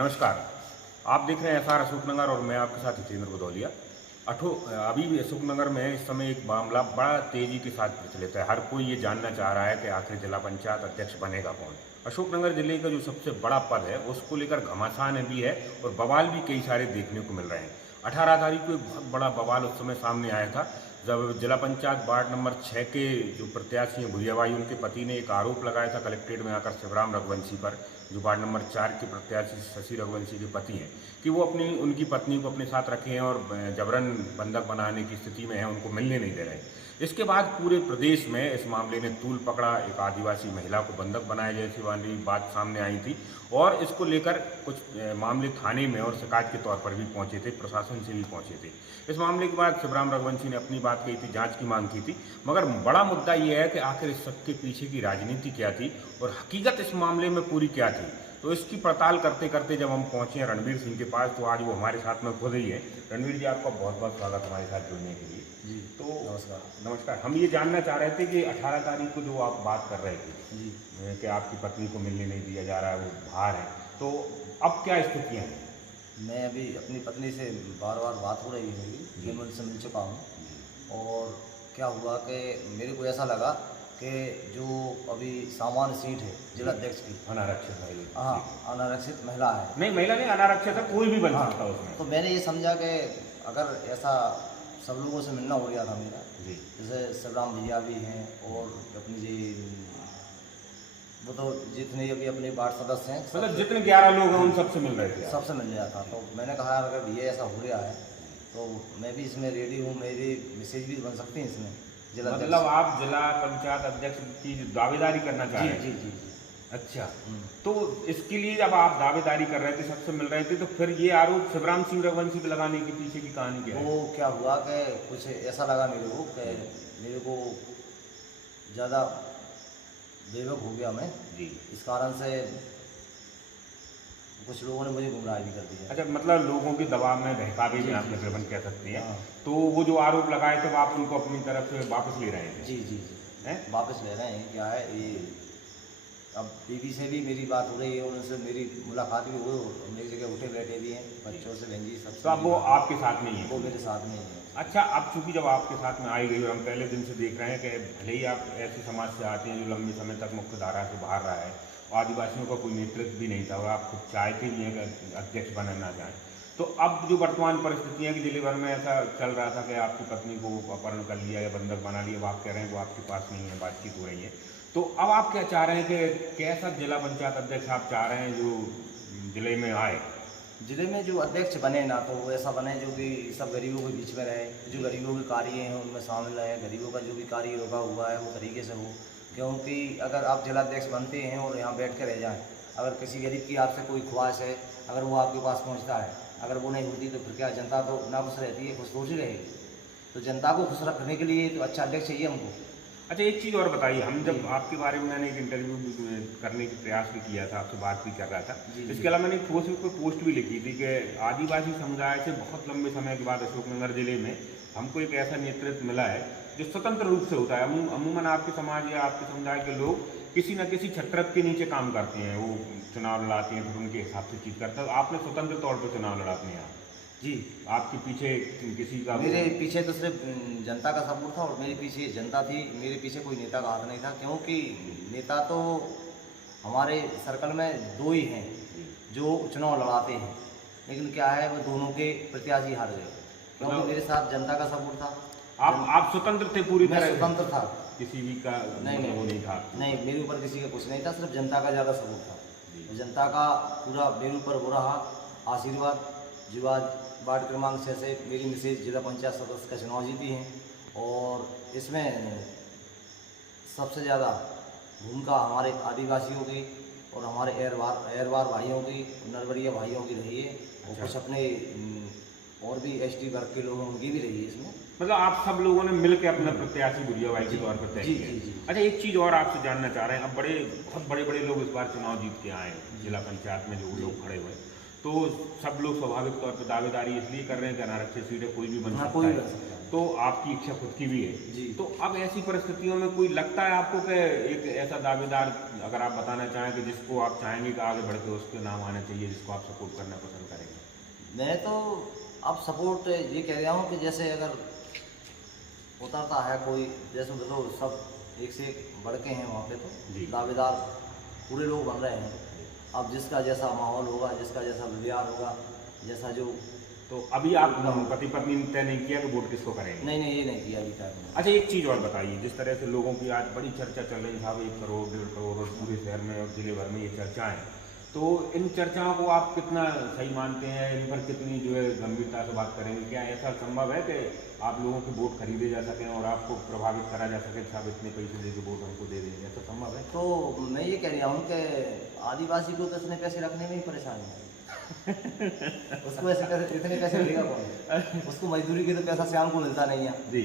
नमस्कार। आप देख रहे हैं एसआर अशोकनगर और मैं आपके साथ हितेंद्र भदौलिया। अभी भी अशोकनगर में इस समय एक मामला बड़ा तेजी के साथ प्रचलित है। हर कोई ये जानना चाह रहा है कि आखिर जिला पंचायत अध्यक्ष बनेगा कौन। अशोकनगर जिले का जो सबसे बड़ा पद है उसको लेकर घमासान भी है और बवाल भी कई सारे देखने को मिल रहे हैं। 18 तारीख को एक बहुत बड़ा बवाल उस समय सामने आया था जब जिला पंचायत वार्ड नंबर 6 के जो प्रत्याशी हैं भुरियाबाई, उनके पति ने एक आरोप लगाया था कलेक्ट्रेट में आकर शिवराम रघुवंशी पर, जो वार्ड नंबर 4 के प्रत्याशी शशि रघुवंशी के पति हैं, कि वो उनकी पत्नी को अपने साथ रखे हैं और जबरन बंधक बनाने की स्थिति में है, उनको मिलने नहीं दे रहे हैं। इसके बाद पूरे प्रदेश में इस मामले ने तूल पकड़ा। एक आदिवासी महिला को बंधक बनाए जैसी वाली बात सामने आई थी और इसको लेकर कुछ मामले थाने में और शिकायत के तौर पर भी पहुंचे थे, प्रशासन से भी पहुंचे थे। इस मामले के बाद शिवराम रघुवंशी ने अपनी बात कही थी, जांच की मांग की थी, मगर बड़ा मुद्दा यह है कि आखिर इस सबके पीछे की राजनीति क्या थी और हकीकत इस मामले में पूरी क्या थी। तो इसकी पड़ताल करते करते जब हम पहुंचे हैं रणवीर सिंह के पास, तो आज वो हमारे साथ में खुद ही है। रणवीर जी, आपका बहुत बहुत स्वागत हमारे साथ जुड़ने के लिए। जी तो नमस्कार। नमस्कार। हम ये जानना चाह रहे थे कि 18 तारीख को जो आप बात कर रहे थे जी कि आपकी पत्नी को मिलने नहीं दिया जा रहा है, वो बाहर है, तो अब क्या स्थितियाँ हैं? मैं अभी अपनी पत्नी से बार बार बात हो रही है, मैं उनसे मिल चुका हूँ। और क्या हुआ कि मेरे को ऐसा लगा कि जो अभी सामान्य सीट है जिला अध्यक्ष की, अनारक्षित है ये। हाँ, अनारक्षित महिला है। नहीं, महिला नहीं, अनारक्षित है, कोई भी बन हाँ, सकता है उसमें। तो मैंने ये समझा कि अगर ऐसा सब लोगों से मिलना हो गया था मेरा, जी। जैसे शिवराम भैया भी हैं और अपनी जी वो तो जितने अभी अपने वार्ड सदस्य हैं, मतलब जितने 11 लोग हैं उन सबसे मिल रहे थे आप? सबसे मिल जाता। तो मैंने कहा अगर ये ऐसा हो रहा है तो मैं भी इसमें रेडी हूँ, मेरी मैसेज भी बन सकती हैं इसमें जिला अध्यक्ष। मतलब आप जिला पंचायत अध्यक्ष की दावेदारी करना चाह रहे हैं? जी जी जी। अच्छा, तो इसके लिए जब आप दावेदारी कर रहे थे, सबसे मिल रहे थे, तो फिर ये आरोप शिवराम सिंह रघुवंशी पे लगाने के पीछे की कहानी क्या है? वो क्या हुआ कि कुछ ऐसा लगा मेरे को कि मेरे को ज़्यादा बेवक हो गया मैं, जी। इस कारण से कुछ लोगों ने मुझे गुमराह भी कर दिया। अच्छा, मतलब लोगों के दबाव में बहकावे में आप तकरीबन कह सकते हैं। हाँ। तो वो जो आरोप लगाए थे आप उनको अपनी तरफ से वापस ले रहे हैं? जी जी हैं? जी, वापस ले रहे हैं। क्या है ये, अब बीबी से भी मेरी बात हो रही है और उनसे मेरी मुलाकात भी हुई और मेरी जगह उठे बैठे भी हैं, बच्चों से बहन जी सब। तो अब वो आपके साथ नहीं है? वो मेरे साथ में ही है। अच्छा, अब चूंकि जब आपके साथ में आई गई और हम पहले दिन से देख रहे हैं कि भले ही आप ऐसे समाज से आते हैं जो लंबे समय तक मुख्य धारा से बाहर रहा है, आदिवासियों का कोई नेतृत्व भी नहीं था और आप खुद चाहते भी हैं कि अध्यक्ष बनना चाहें, तो अब जो वर्तमान परिस्थितियाँ कि जिले भर में ऐसा चल रहा था कि आपकी पत्नी को अपहरण कर लिया या बंधक बना लिया, आप कह रहे हैं वो आपके पास नहीं है, बातचीत हो रही है, तो अब आप क्या चाह रहे हैं कि कैसा जिला पंचायत अध्यक्ष आप चाह रहे हैं जो जिले में आए? जिले में जो अध्यक्ष बने ना, तो वो ऐसा बने जो कि सब गरीबों के बीच में रहे, जो गरीबों के कार्य हैं उनमें शामिल रहे, गरीबों का जो भी कार्य रोका हुआ है वो तरीके से हो। क्योंकि अगर आप जिला अध्यक्ष बनते हैं और यहाँ बैठ कर रह जाएँ, अगर किसी गरीब की आपसे कोई ख्वाहिश है, अगर वो आपके पास पहुँचता है, अगर वो नहीं होती तो फिर क्या, जनता तो ना खुश रहती है, खुश थोड़ी रहेगी। तो जनता को खुश रखने के लिए तो अच्छा अध्यक्ष चाहिए हमको। अच्छा, एक चीज़ और बताइए, हम जब आपके बारे में मैंने एक इंटरव्यू करने की प्रयास भी किया था, आपसे बात भी कर रहा था, इसके अलावा मैंने एक फेसबुक पर पोस्ट भी लिखी थी कि आदिवासी समुदाय से बहुत लंबे समय के बाद अशोकनगर जिले में हमको एक ऐसा नेतृत्व मिला है जो स्वतंत्र रूप से होता है। अमूमन आपके समाज या आपके समुदाय के लोग किसी न किसी छत्रप के नीचे काम करते हैं, वो चुनाव लड़ाते हैं, फिर उनके हिसाब से चीज करते हैं। आपने स्वतंत्र तौर पर चुनाव लड़ा अपने यहाँ? जी, आपके पीछे किसी का? मेरे पीछे तो सिर्फ जनता का सपोर्ट था और मेरे पीछे जनता थी, मेरे पीछे कोई नेता का हाथ नहीं था। क्योंकि नेता तो हमारे सर्कल में दो ही हैं जो चुनाव लड़ाते हैं, लेकिन क्या है वो दोनों के प्रत्याशी हार गए, क्योंकि मेरे साथ जनता का सपोर्ट था। आप स्वतंत्र थे पूरी मैं तरह? स्वतंत्र था, किसी भी का नहीं वो नहीं था? नहीं, मेरे ऊपर किसी का कुछ नहीं था, सिर्फ जनता का ज़्यादा सपोर्ट था। तो जनता का पूरा मेरे ऊपर हो रहा आशीर्वाद, जो आज वार्ड क्रमांक 6 से मेरी मिसेज जिला पंचायत सदस्य का चुनाव जीती हैं। और इसमें सबसे ज़्यादा भूमिका हमारे आदिवासियों की और हमारे एरवार भाइयों की, नरवरिया भाइयों की रही है। और कुछ अपने और भी एसटी वर्ग के लोगों की भी रही है इसमें। मतलब आप सब लोगों ने मिलकर अपना प्रत्याशी भुरियाबाई के तौर पर तय जी किया? जी जी। अच्छा, एक चीज़ और आपसे जानना चाह रहे हैं, अब बहुत बड़े बड़े लोग इस बार चुनाव जीत के आए हैं जिला पंचायत में, जो लोग खड़े हुए, तो सब लोग स्वाभाविक तौर पर दावेदारी इसलिए कर रहे हैं कि अनारक्षित सीटें कोई भी बन सकता है। तो आपकी इच्छा खुद की भी है जी। तो अब ऐसी परिस्थितियों में कोई लगता है आपको कि एक ऐसा दावेदार अगर आप बताना चाहें कि जिसको आप चाहेंगे कि आगे बढ़ के उसके नाम आना चाहिए, जिसको आप सपोर्ट करना पसंद करेंगे? मैं तो अब सपोर्ट ये कह रहा हूँ कि जैसे अगर उतरता है कोई, जैसे देखो सब एक से एक बढ़ के हैं वहाँ पे, जी। तो दावेदार पूरे लोग बन रहे हैं। अब जिसका जैसा माहौल होगा, जिसका जैसा व्यवहार होगा, जैसा जो, तो अभी आप पति पत्नी ने तय नहीं किया कि वोट किसको करेंगे? नहीं ये नहीं किया अभी तक। अच्छा, एक चीज़ और बताइए, जिस तरह से लोगों की आज बड़ी चर्चा चल रही साहब, 1 करोड़ 1.5 करोड़ और पूरे शहर में और जिले भर में ये चर्चाएं, तो इन चर्चाओं को आप कितना सही मानते हैं? इन पर कितनी जो है गंभीरता से बात करेंगे? क्या ऐसा संभव है कि आप लोगों के वोट खरीदे जा सकें और आपको प्रभावित करा जा सके कि आप इतने पैसे दे के वोट हमको दे देंगे? ऐसा संभव है? तो मैं ये कह रहा हूँ कि आदिवासी को तो इतने पैसे रखने में ही परेशानी है। उसको ऐसे पैसे, इतने पैसे मिलेगा कौन? उसको मजदूरी के तो पैसा शाम को मिलता नहीं है। जी।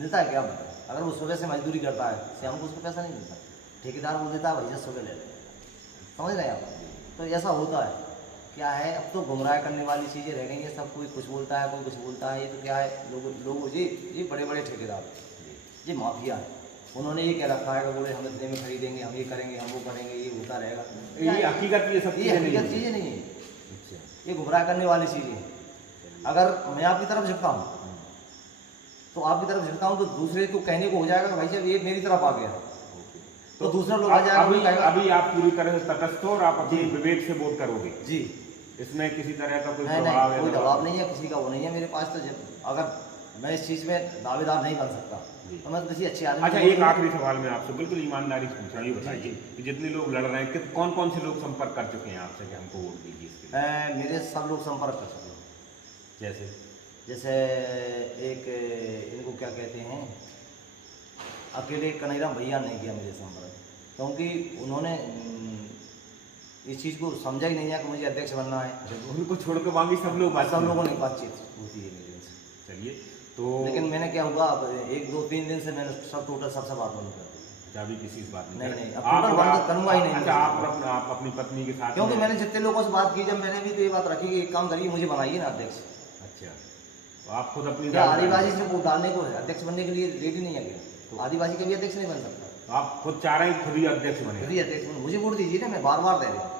मिलता है क्या बताए? अगर वो सुबह से मजदूरी करता है, शाम को उसको पैसा नहीं मिलता। ठेकेदार बोल देता है भैया सुबह ले लें, समझ रहे हैं आप? तो ऐसा होता है। क्या है, अब तो गुमराह करने वाली चीज़ें रह गई हैं। सब कोई कुछ बोलता है, कोई कुछ बोलता है। ये तो क्या है, लोग ये बड़े बड़े ठेकेदार, ये माफिया है। उन्होंने ये क्या रखा है कि बोले हम इतने में खरीदेंगे, हम ये करेंगे, हम वो करेंगे, ये होता रहेगा। ये हकीकत, ये सब ये हकीकत चीज़ें नहीं है, ये गुमराह करने वाली चीज़ें हैं। अगर मैं आपकी तरफ झुकता हूँ तो आपकी तरफ झुकता हूँ तो दूसरे को कहने को हो जाएगा कि भाई साहब ये मेरी तरफ आ गया, तो दूसरा लोग आ जाएगा। अभी आप पूरी तरह से तटस्थ हो और आप अपने विवेक से वोट करोगे? जी। इसमें किसी तरह का कोई नहीं, प्रभाव है? कोई दबाव नहीं है, किसी का वो नहीं है मेरे पास। तो अगर मैं इस चीज़ में दावेदार नहीं बन सकता तो मैं किसी अच्छे आदमी। अच्छा, एक आखिरी सवाल मैं आपसे बिल्कुल ईमानदारी से पूछ रहा हूँ, ये बताइए कि जितने लोग लड़ रहे हैं, कौन कौन से लोग संपर्क कर चुके हैं आपसे कि हमको वोट दीजिए इसके लिए? मेरे सब लोग संपर्क कर सकते हैं। जैसे एक इनको क्या कहते हैं, अकेले कन्हैयाराम भैया नहीं किया मेरे संपर्क, क्योंकि उन्होंने इस चीज़ को समझा ही नहीं है कि मुझे अध्यक्ष बनना है। उनको छोड़ के बाकी सब लोगों ने बातचीत होती है मेरे से। चलिए, तो लेकिन मैंने क्या हुआ, अब 1 2 3 दिन से मैंने सब टोटल सबसे बात बंद कर दी। अभी किसी से बात नहीं, आप बंद करूँगा ही नहीं। अच्छा, आप अपनी पत्नी के साथ? क्योंकि मैंने जितने लोगों से बात की, जब मैंने भी तो ये बात रखी कि एक काम करिए, मुझे बनाइए ना अध्यक्ष। अच्छा, तो आप खुद अपनी आदिवासी से वोट डालने को अध्यक्ष बनने के लिए रेडी नहीं है, तो आदिवासी कभी अध्यक्ष नहीं बन सकता। तो आप खुद चाह रहे हैं खुद ही अध्यक्ष बने? खुद ही अध्यक्ष बने, मुझे वोट दीजिए ना, मैं बार बार दे रहा हूँ।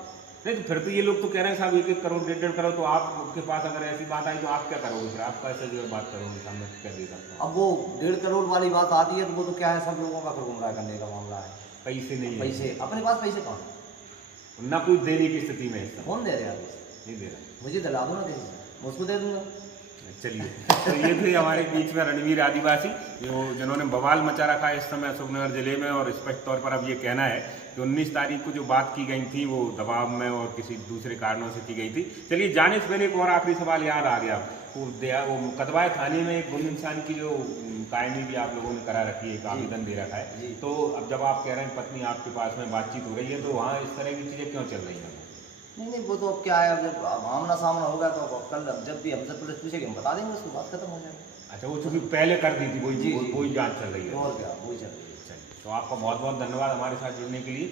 नहीं, तो फिर तो ये लोग तो कह रहे हैं साहब 1 करोड़ 1.5 करोड़, तो आपके पास अगर ऐसी बात आई तो आप क्या करोगे? फिर आप कैसे जो है बात करोगे सामने, क्या दे सकते? अब वो 1.5 करोड़ वाली बात आती है तो वो तो क्या है, सब लोगों का फिर गुमराह करने का मामला है। पैसे नहीं है? पैसे अपने पास पैसे कहाँ, ना कुछ देने की स्थिति में? कौन दे रहे हैं? नहीं दे रहा। मुझे दिला दो ना किसी से, मैं उसको दे दूंगा। चलिए, तो ये थे हमारे बीच में रणवीर आदिवासी, जिन्होंने बवाल मचा रखा है इस समय अशोकनगर जिले में। और स्पष्ट तौर पर अब ये कहना है कि 19 तारीख को जो बात की गई थी वो दबाव में और किसी दूसरे कारणों से की गई थी। चलिए, जाने से पहले एक और आखिरी सवाल याद आ गया। वो कदवाय थाने में एक गुम इंसान की जो कायमी भी आप लोगों ने करा रखी है, एक आवेदन दे रखा है, तो अब जब आप कह रहे हैं पत्नी आपके पास में बातचीत हो रही है, तो वहाँ इस तरह की चीज़ें क्यों चल रही हैं? नहीं, वो तो अब क्या है, अब जब आमना सामना होगा तो अब कल जब भी हमसे पुलिस पूछेगी हम बता देंगे, उसको बात खत्म हो जाएगी। अच्छा, वो चूँकि पहले कर दी थी, वही जांच चल रही है। और क्या, वही चल रही है। चलिए, तो आपका बहुत बहुत धन्यवाद हमारे साथ जुड़ने के लिए।